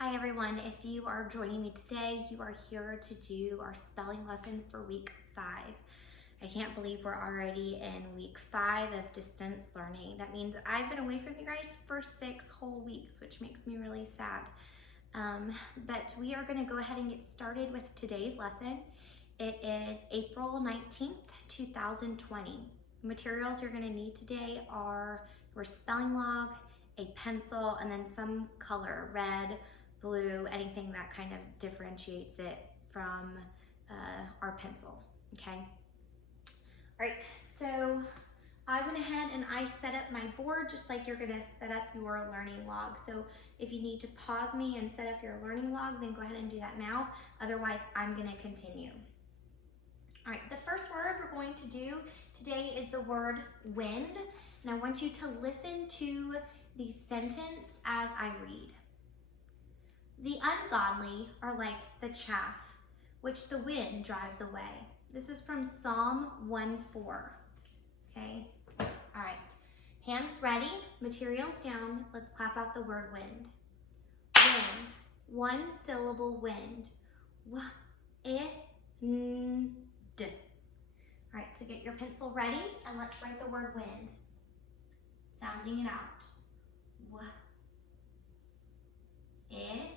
Hi everyone, if you are joining me today, you are here to do our spelling lesson for week 5. I can't believe we're already in week 5 of distance learning. That means I've been away from you guys for 6 whole weeks, which makes me really sad. But we are going to go ahead and get started with today's lesson. It is April 19th, 2020. The materials you're going to need today are your spelling log, a pencil, and then some color, red, blue, anything that kind of differentiates it from our pencil, okay? All right, so I went ahead and I set up my board just like you're gonna set up your learning log. So if you need to pause me and set up your learning log, then go ahead and do that now. Otherwise, I'm gonna continue. All right, the first word we're going to do today is the word wind. And I want you to listen to the sentence as I read. The ungodly are like the chaff, which the wind drives away. This is from Psalm 1:4, okay? All right, hands ready, materials down. Let's clap out the word wind. Wind, one syllable wind. W-I-N-D. All right, so get your pencil ready and let's write the word wind. Sounding it out. W-I-N-D.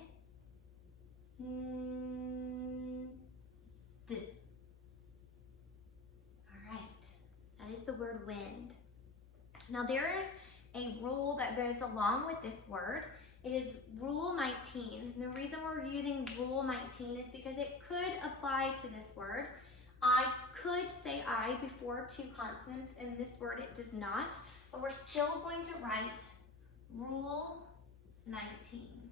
All right, that is the word wind. Now there's a rule that goes along with this word. It is Rule 19. And the reason we're using Rule 19 is because it could apply to this word. I could say I before 2 consonants. In this word it does not, but we're still going to write Rule 19.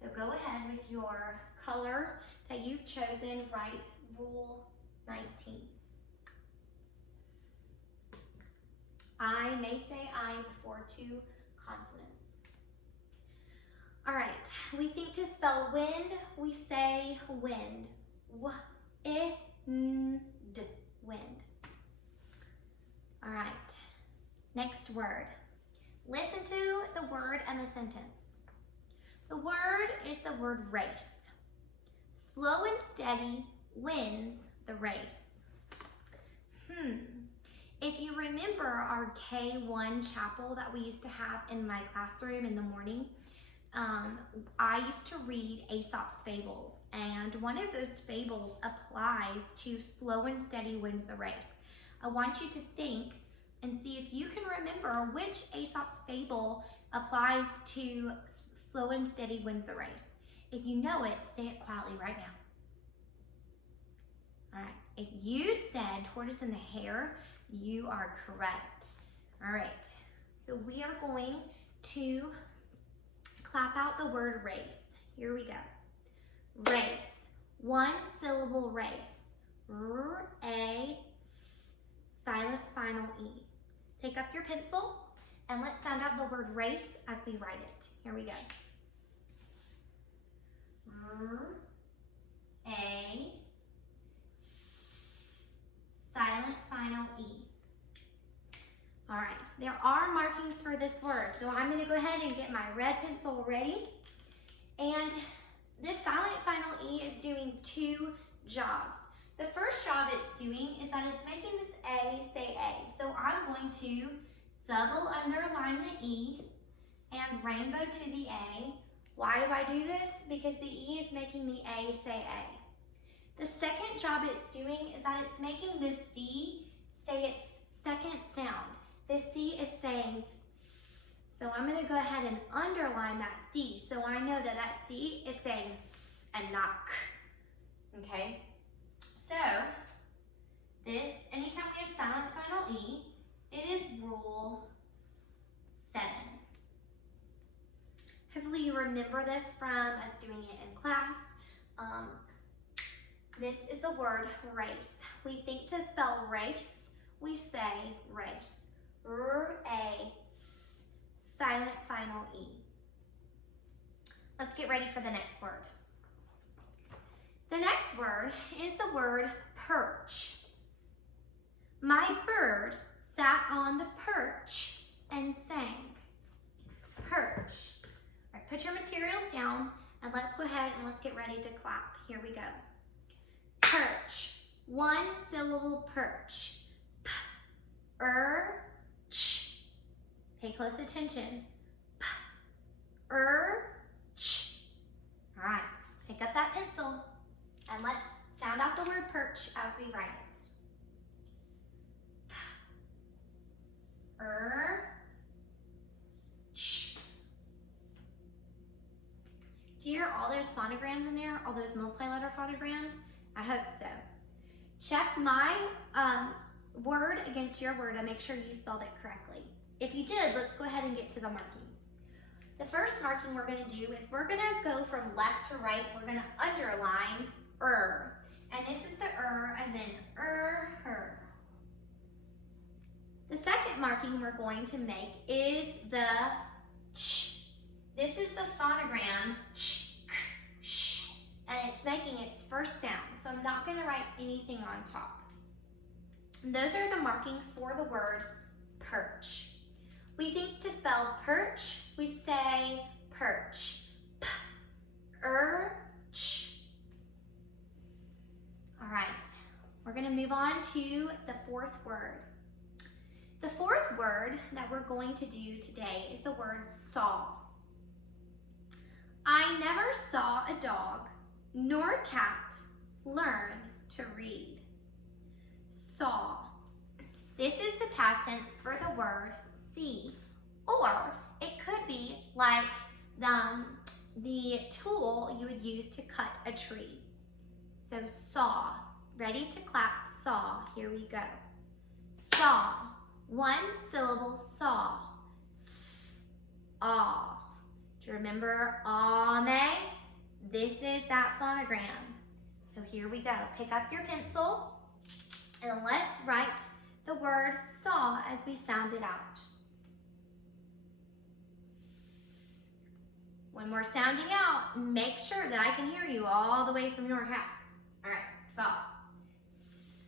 So go ahead with your color that you've chosen, write Rule 19. I may say I before 2 consonants. All right, we think to spell wind, we say wind. W-I-N-D, wind. All right, next word. Listen to the word and the sentence. The word is the word race. Slow and steady wins the race. If you remember our K1 chapel that we used to have in my classroom in the morning, I used to read Aesop's fables, and one of those fables applies to slow and steady wins the race. I want you to think and see if you can remember which Aesop's fable applies to slow and steady wins the race. If you know it, say it quietly right now. All right, if you said tortoise and the hare, you are correct. All right, so we are going to clap out the word race. Here we go. Race, one syllable race. R-A-S, silent final E. Take up your pencil and let's sound out the word race as we write it. Here we go. R-A-S, silent final E. All right, there are markings for this word, so I'm going to go ahead and get my red pencil ready. And this silent final E is doing 2 jobs. The first job it's doing is that it's making this A say A. So I'm going to double underline the E and rainbow to the A. Why do I do this? Because the E is making the A say A. The second job it's doing is that it's making this C say its second sound. The C is saying S. So I'm going to go ahead and underline that C so I know that that C is saying S and not K. Okay? So this, anytime we have silent final E, it is Rule 7. Hopefully you remember this from us doing it in class. This is the word race. We think to spell race, we say race. R-A-S, silent final E. Let's get ready for the next word. The next word is the word perch. My bird sat on the perch and sang. put your materials down and let's go ahead and let's get ready to clap. Here we go. Perch. One syllable perch. P-er-ch. Pay close attention. P-er-ch. All right, pick up that pencil and let's sound out the word perch as we write it. P-er-ch. Do you hear all those phonograms in there? All those multi-letter phonograms? I hope so. Check my word against your word and make sure you spelled it correctly. If you did, let's go ahead and get to the markings. The first marking we're going to do is we're going to go from left to right. We're going to underline and this is the as in her. The second marking we're going to make is the ch. This is the phonogram sh, sh, and it's making its first sound. So I'm not going to write anything on top. And those are the markings for the word perch. We think to spell perch, we say perch. P-er-ch. All right, we're going to move on to the fourth word. The fourth word that we're going to do today is the word saw. I never saw a dog nor a cat learn to read. Saw. This is the past tense for the word see, or it could be like the tool you would use to cut a tree. So saw. Ready to clap, saw. Here we go. Saw. One syllable, saw. S-aw. Do you remember ame? This is that phonogram. So here we go. Pick up your pencil and let's write the word saw as we sound it out. S. When we're sounding out, make sure that I can hear you all the way from your house. All right, saw. S.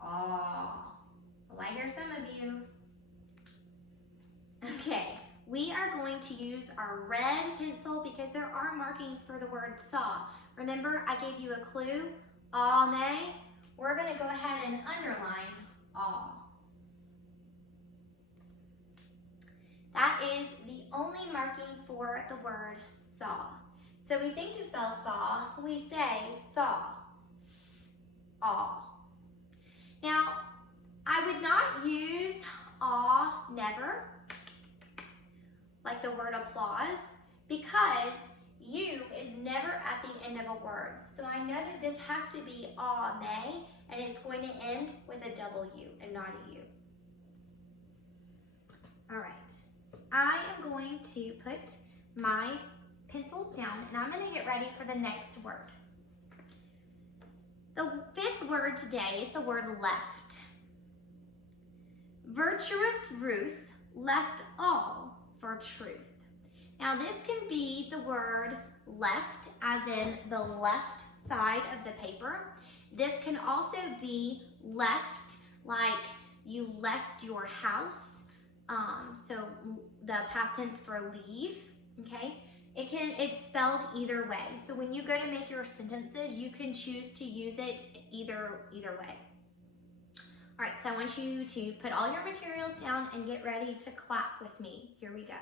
Aw. Well, I hear some of you. Okay, we are going to use our red pencil because there are markings for the word saw. Remember, I gave you a clue, ame. We're going to go ahead and underline aw. That is the only marking for the word saw. So we think to spell saw, we say saw, s-aw. Now, I would not use aw, never, like the word applause, because U is never at the end of a word. So I know that this has to be aw-may, and it's going to end with a double U and not a U. All right, I am going to put my pencils down, and I'm going to get ready for the next word. The fifth word today is the word left. Virtuous Ruth left all for truth. Now this can be the word left, as in the left side of the paper. This can also be left, like you left your house. So the past tense for leave, okay? It's spelled either way. So when you go to make your sentences, you can choose to use it either way. All right, so I want you to put all your materials down and get ready to clap with me. Here we go.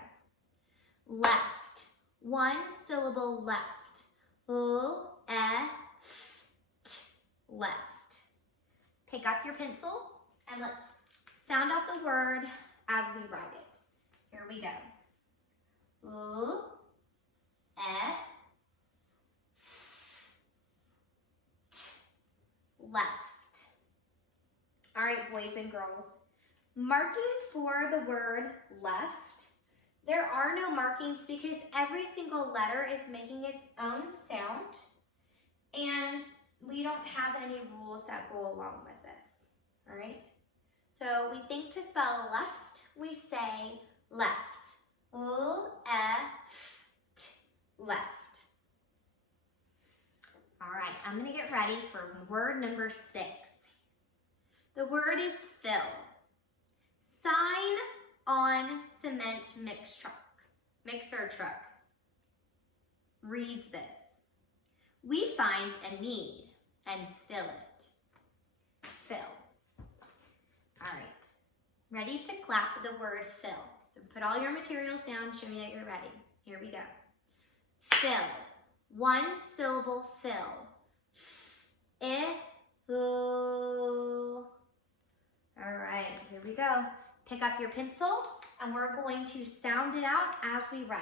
Left. One syllable left. L-e-f-t. Left. Pick up your pencil and let's sound out the word as we write it. Here we go. L-e-f-t. Left. All right, boys and girls. Markings for the word left. There are no markings because every single letter is making its own sound, and we don't have any rules that go along with this, all right? So we think to spell left, we say left. L-e-f-t, left. All right, I'm gonna get ready for word number 6. The word is fill. Sign on cement mix truck. mixer truck reads this. We find a need and fill it. Fill. All right. Ready to clap the word fill. So put all your materials down, show me that you're ready. Here we go. Fill. One syllable fill. All right, here we go. Pick up your pencil and we're going to sound it out as we write.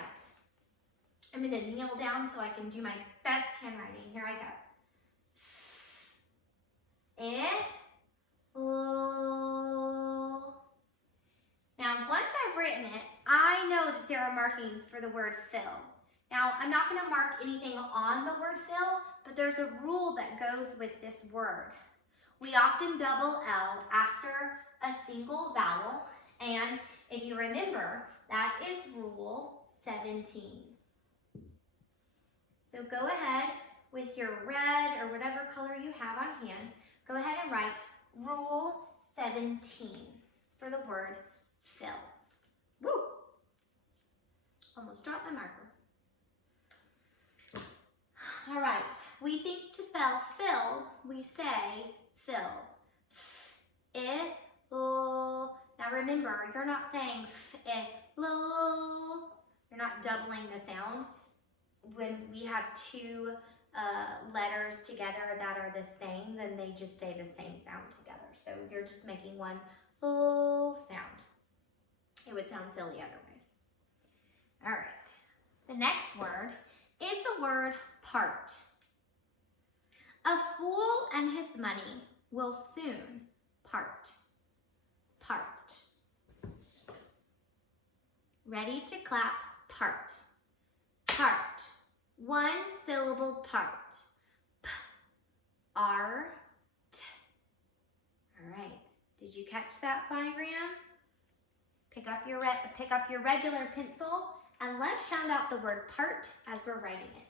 I'm going to kneel down so I can do my best handwriting. Here I go. Now, once I've written it, I know that there are markings for the word fill. Now, I'm not going to mark anything on the word fill, but there's a rule that goes with this word. We often double L after a single vowel, and if you remember, that is rule 17. So go ahead with your red or whatever color you have on hand, go ahead and write rule 17 for the word fill. Woo! Almost dropped my marker. All right, we think to spell fill, we say fill. Now remember, you're not saying you're not doubling the sound. When we have two letters together that are the same, then they just say the same sound together. So you're just making one sound. It would sound silly otherwise. All right, the next word is the word part. A fool and his money will soon part. Part. Ready to clap, part. Part. One syllable part. P-R-T. All right. Did you catch that phonogram? Pick up your regular pencil and let's sound out the word part as we're writing it.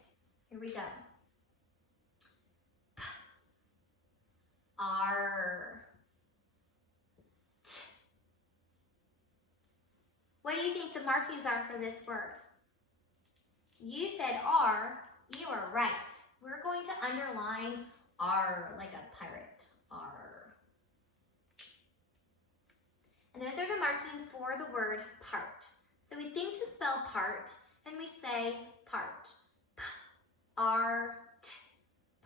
Here we go. P-R-T. What do you think the markings are for this word? You said R, you are right. We're going to underline R like a pirate, R. And those are the markings for the word part. So we think to spell part and we say part. P-R-T,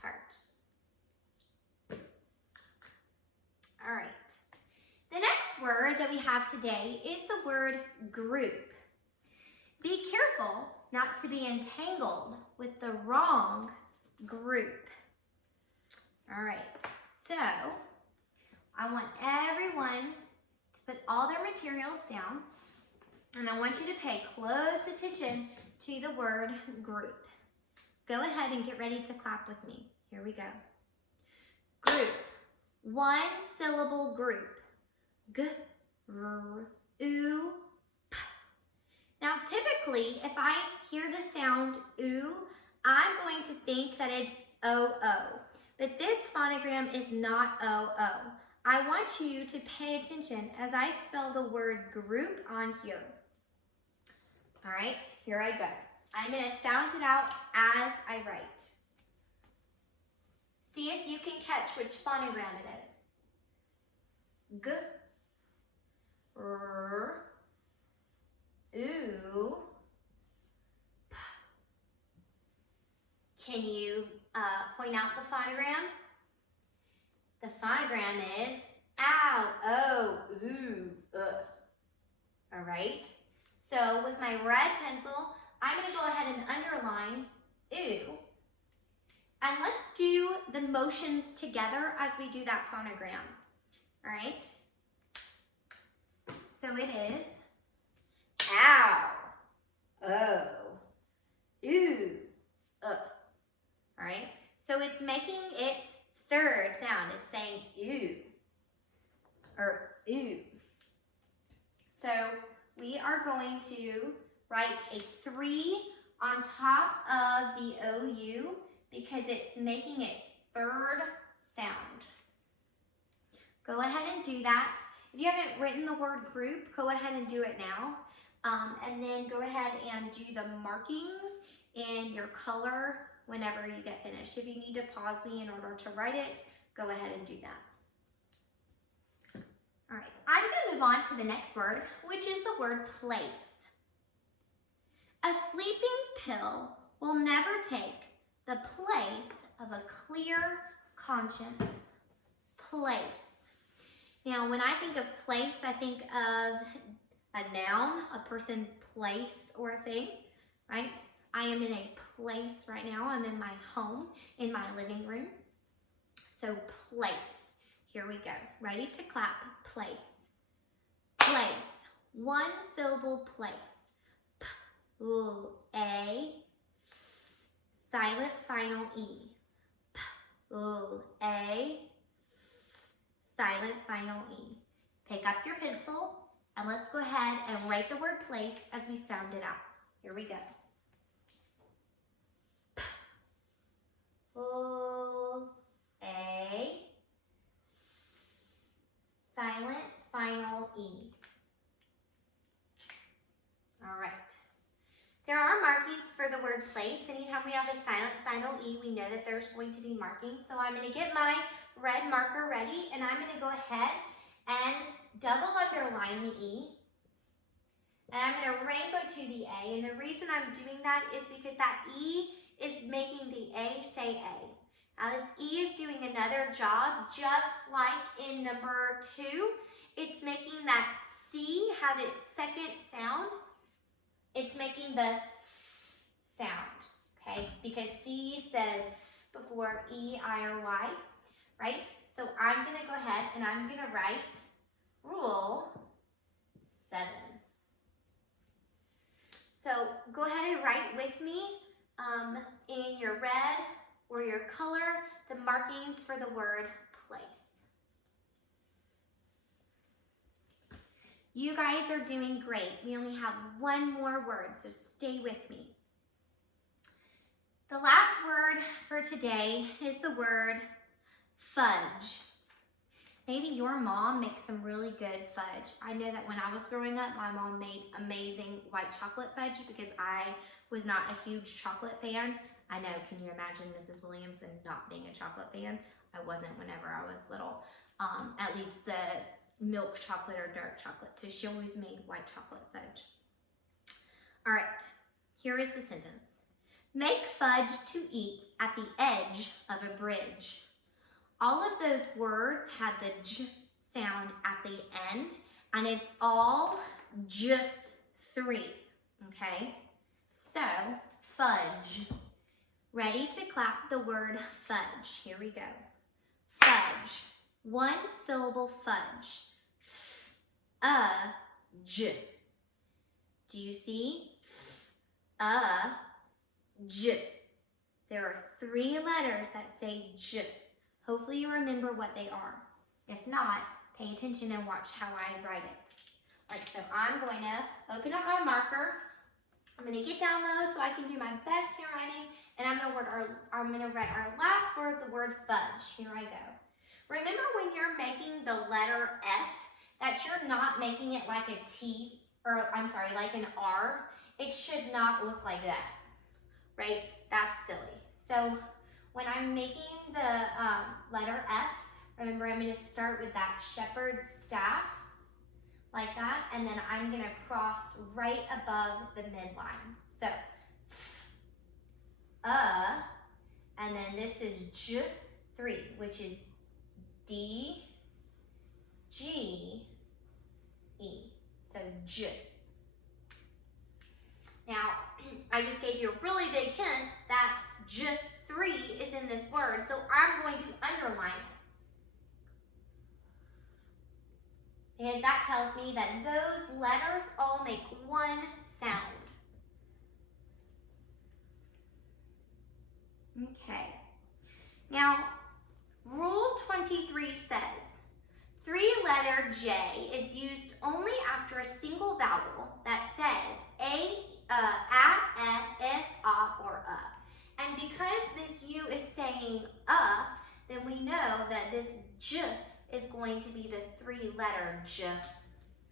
part. All right. The next word that we have today is the word group. Be careful not to be entangled with the wrong group. All right, so I want everyone to put all their materials down, and I want you to pay close attention to the word group. Go ahead and get ready to clap with me. Here we go. Group. One syllable group. G-R-U. Now, typically, if I hear the sound oo, I'm going to think that it's O-O. But this phonogram is not O-O. I want you to pay attention as I spell the word group on here. All right, here I go. I'm going to sound it out as I write. See if you can catch which phonogram it is. G-R-U. Can you point out the phonogram? The phonogram is ow, oh, ooh, All right. So with my red pencil, I'm going to go ahead and underline ooh. And let's do the motions together as we do that phonogram. All right. So it is ow, oh, ooh, All right, so it's making its third sound. It's saying ooh, or ooh. So we are going to write a 3 on top of the OU because it's making its third sound. Go ahead and do that. If you haven't written the word group, go ahead and do it now. And then go ahead and do the markings in your color whenever you get finished. If you need to pause me in order to write it, go ahead and do that. All right, I'm going to move on to the next word, which is the word place. A sleeping pill will never take the place of a clear conscience. Place. Now, when I think of place, I think of a noun, a person, place, or a thing, right? I am in a place right now. I'm in my home, in my living room. So place. Here we go. Ready to clap. Place. Place. One syllable place. P-L-A, silent final E. P-L-A, silent final E. Pick up your pencil and let's go ahead and write the word place as we sound it out. Here we go. P-L-A, silent final E. All right. There are markings for the word place. Anytime we have a silent final E, we know that there's going to be markings. So I'm going to get my red marker ready, and I'm going to go ahead and double underline the E. And I'm going to rainbow to the A. And the reason I'm doing that is because that E is making the A say A. Now this E is doing another job, just like in number 2. It's making that C have its second sound. It's making the S sound, okay? Because C says S before E, I, or Y, right? So I'm going to go ahead and I'm going to write rule 7. So go ahead and write with me in your red or your color the markings for the word place. You guys are doing great. We only have one more word, so stay with me. The last word for today is the word fudge. Maybe your mom makes some really good fudge. I know that when I was growing up, my mom made amazing white chocolate fudge because I was not a huge chocolate fan. I know, can you imagine Mrs. Williamson not being a chocolate fan? I wasn't whenever I was little. At least the milk chocolate or dark chocolate. So she always made white chocolate fudge. All right, here is the sentence. Make fudge to eat at the edge of a bridge. All of those words had the J sound at the end, and it's all J3, okay? So, fudge. Ready to clap the word fudge. Here we go. Fudge. One syllable fudge. J. Do you see? J. There are 3 letters that say J. Hopefully you remember what they are. If not, pay attention and watch how I write it. All right, so I'm going to open up my marker. I'm going to get down low so I can do my best handwriting, and I'm going to write our last word, the word fudge. Here I go. Remember when you're making the letter F, that you're not making it like a T, or I'm sorry, like an R. It should not look like that, right? That's silly. So when I'm making the letter F, remember I'm going to start with that shepherd's staff, like that, and then I'm going to cross right above the midline. So, and then this is J3, which is D, G, E. So J. Now, I just gave you a really big hint that J3 is in this word, so I'm going to underline it. Because that tells me that those letters all make one sound. Okay. Now, Rule 23 says, 3-letter J is used only after a single vowel that says a, or And because this U is saying then we know that this J is going to be the 3-letter J.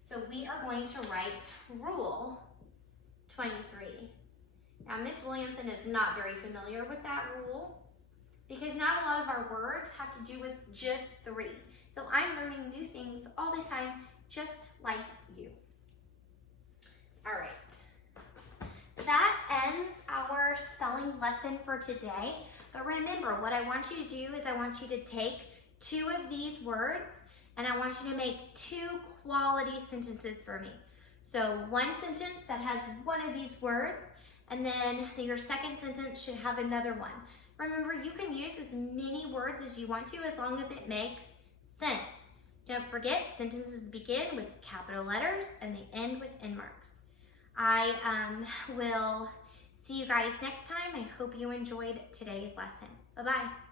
So we are going to write rule 23. Now, Miss Williamson is not very familiar with that rule because not a lot of our words have to do with J3. So I'm learning new things all the time, just like you. All right. That ends our spelling lesson for today. But remember, what I want you to do is I want you to take 2 of these words and I want you to make 2 quality sentences for me. So one sentence that has one of these words, and then your second sentence should have another one. Remember, you can use as many words as you want to as long as it makes sense. Don't forget, sentences begin with capital letters and they end with end marks. I will see you guys next time. I hope you enjoyed today's lesson. Bye-bye.